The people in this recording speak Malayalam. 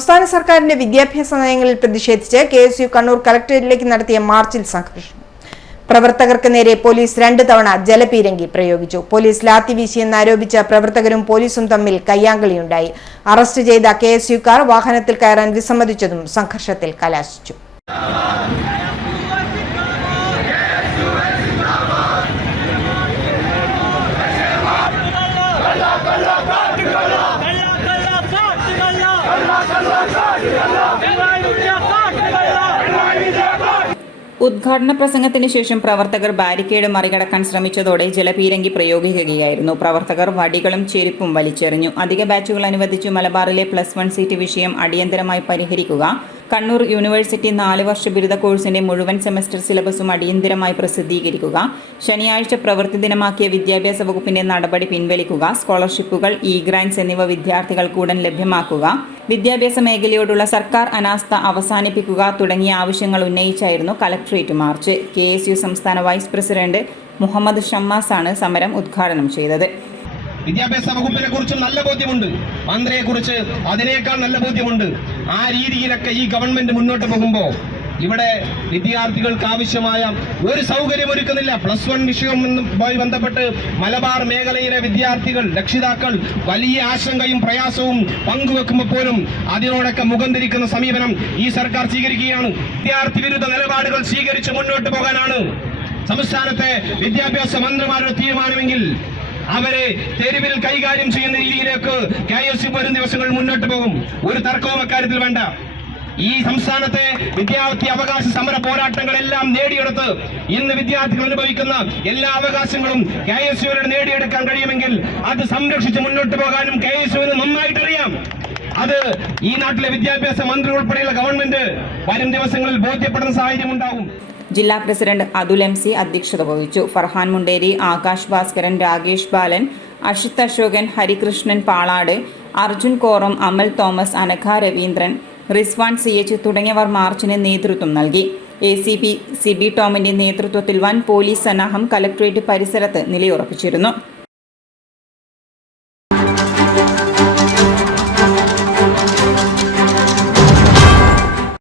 സംസ്ഥാന സർക്കാരിന്റെ വിദ്യാഭ്യാസ നയങ്ങളിൽ പ്രതിഷേധിച്ച് കെഎസ്യു കണ്ണൂർ കളക്ടറേറ്റിലേക്ക് നടത്തിയ മാർച്ചിൽ സംഘർഷം. പ്രവർത്തകർക്ക് നേരെ പോലീസ് 2 തവണ ജലപീരങ്കി പ്രയോഗിച്ചു. പോലീസ് ലാത്തി വീശിയെന്നാരോപിച്ച പ്രവർത്തകരും പോലീസും തമ്മിൽ കയ്യാങ്കളിയുണ്ടായി. അറസ്റ്റ് ചെയ്ത കെഎസ്യുക്കാർ വാഹനത്തിൽ കയറാൻ വിസമ്മതിച്ചതും സംഘർഷത്തിൽ കലാശിച്ചു. ഉദ്ഘാടന പ്രസംഗത്തിന് ശേഷം പ്രവർത്തകർ ബാരിക്കേഡ് മറികടക്കാൻ ശ്രമിച്ചതോടെ ജലപീരങ്കി പ്രയോഗിക്കുകയായിരുന്നു. പ്രവർത്തകർ വടികളും ചെരുപ്പും വലിച്ചെറിഞ്ഞു. അധിക ബാച്ചുകൾ അനുവദിച്ചു. മലബാറിലെ +1 സീറ്റ് വിഷയം അടിയന്തരമായി പരിഹരിക്കുക. കണ്ണൂർ യൂണിവേഴ്സിറ്റി 4 വർഷ ബിരുദ കോഴ്സിന്റെ മുഴുവൻ സെമസ്റ്റർ സിലബസും അടിയന്തരമായി പ്രസിദ്ധീകരിക്കുക. ശനിയാഴ്ച പ്രവൃത്തി ദിനമാക്കിയ വിദ്യാഭ്യാസ വകുപ്പിന്റെ നടപടി പിൻവലിക്കുക. സ്കോളർഷിപ്പുകൾ, ഗ്രാന്റ്സ് എന്നിവ വിദ്യാർത്ഥികൾക്ക് ഉടൻ ലഭ്യമാക്കുക. വിദ്യാഭ്യാസ മേഖലയോടുള്ള സർക്കാർ അനാസ്ഥ അവസാനിപ്പിക്കുക തുടങ്ങിയ ആവശ്യങ്ങൾ ഉന്നയിച്ചായിരുന്നു കളക്ടറേറ്റ് മാർച്ച്. കെഎസ്യു സംസ്ഥാന വൈസ് പ്രസിഡന്റ് മുഹമ്മദ് ഷമ്മാസാണ് സമരം ഉദ്ഘാടനം ചെയ്തത്. വിദ്യാഭ്യാസ വകുപ്പിനെ കുറിച്ചും നല്ല ബോധ്യമുണ്ട്, മന്ത്രിയെ കുറിച്ച് അതിനേക്കാൾ നല്ല ബോധ്യമുണ്ട്. ആ രീതിയിലൊക്കെ ഈ ഗവൺമെന്റ് മുന്നോട്ട് പോകുമ്പോൾ ഇവിടെ വിദ്യാർത്ഥികൾക്ക് ആവശ്യമായ ഒരു സൗകര്യം ഒരുക്കുന്നില്ല. +1 വിഷയവുമായി ബന്ധപ്പെട്ട് മലബാർ മേഖലയിലെ വിദ്യാർത്ഥികൾ, രക്ഷിതാക്കൾ വലിയ ആശങ്കയും പ്രയാസവും പങ്കുവെക്കുമ്പോൾ പോലും അതിനോടൊക്കെ മുഖം തിരിക്കുന്ന സമീപനം ഈ സർക്കാർ സ്വീകരിക്കുകയാണ്. വിദ്യാർത്ഥി വിരുദ്ധ നിലപാടുകൾ സ്വീകരിച്ച് മുന്നോട്ട് പോകാനാണ് സംസ്ഥാനത്തെ വിദ്യാഭ്യാസ മന്ത്രിമാരുടെ തീരുമാനമെങ്കിൽ അവരെ തെരുവിൽ കൈകാര്യം ചെയ്യുന്ന രീതിയിലേക്ക് കെഎസ്യു വരും ദിവസങ്ങൾ മുന്നോട്ട് പോകും. ഒരു തർക്കവും അക്കാര്യത്തിൽ വേണ്ട. ഈ സംസ്ഥാനത്തെ വിദ്യാർത്ഥി അവകാശ സമര പോരാട്ടങ്ങളെല്ലാം നേടിയെടുത്ത് ഇന്ന് വിദ്യാർത്ഥികൾ അനുഭവിക്കുന്ന എല്ലാ അവകാശങ്ങളും കെഎസ്യുവിന് നേടിയെടുക്കാൻ കഴിയുമെങ്കിൽ അത് സംരക്ഷിച്ച് മുന്നോട്ട് പോകാനും കെഎസ്യുവിന് നന്നായിട്ടറിയാം. അത് ഈ നാട്ടിലെ വിദ്യാഭ്യാസ മന്ത്രി ഉൾപ്പെടെയുള്ള ഗവൺമെന്റ് വരും ദിവസങ്ങളിൽ ബോധ്യപ്പെടുന്ന സാഹചര്യം ഉണ്ടാകും. ജില്ലാ പ്രസിഡന്റ് അതുൽ MC അധ്യക്ഷത വഹിച്ചു. ഫർഹാൻ മുണ്ടേരി, ആകാശ് ഭാസ്കരൻ, രാകേഷ് ബാലൻ, അഷിത് അശോകൻ, ഹരികൃഷ്ണൻ പാളാട്, അർജുൻ കോറം, അമൽ തോമസ്, അനഘ രവീന്ദ്രൻ, റിസ്വാൻ CH തുടങ്ങിയവർ മാർച്ചിന് നേതൃത്വം നൽകി. ACP സിബി ടോമിന്റെ നേതൃത്വത്തിൽ വൻ പോലീസ് സന്നാഹം കളക്ടറേറ്റ് പരിസരത്ത് നിലയുറപ്പിച്ചിരുന്നു.